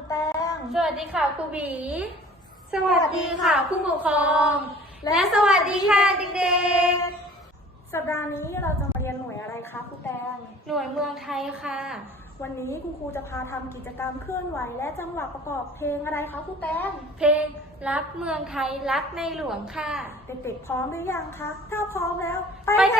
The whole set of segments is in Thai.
ูแตง สวัสดีค่ะครูบี สวัสดีค่ะผู้ปกครอง และสวัสดีค่ะเด็กๆ สัปดาห์นี้เราจะมาเรียนหน่วยอะไรคะครูแตง หน่วยเมืองไทยค่ะ วันนี้คุณครูจะพาทำกิจกรรมเคลื่อนไหว และจังหวะประกอบเพลงอะไรคะครูแตง เพลงรักเมืองไทยรักในหลวงค่ะ เด็กๆพร้อมหรือยังคะ ถ้าพร้อมแล้ว ไปกัน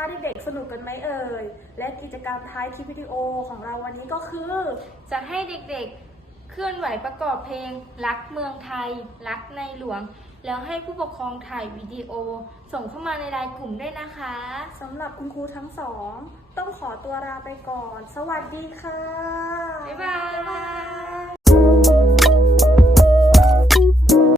คะเด็กๆสนุกกันไหมเอ่ย และกิจกรรมท้ายคลิปวิดีโอของเราวันนี้ก็คือ จะให้เด็กๆ เคลื่อนไหวประกอบเพลง รักเมืองไทย รักในหลวง แล้วให้ผู้ปกครองถ่ายวิดีโอ ส่งเข้ามาในไลน์กลุ่มด้วยนะคะสำหรับคุณครูทั้งสอง ต้องขอตัวลาไปก่อน สวัสดีค่ะ บ๊ายบาย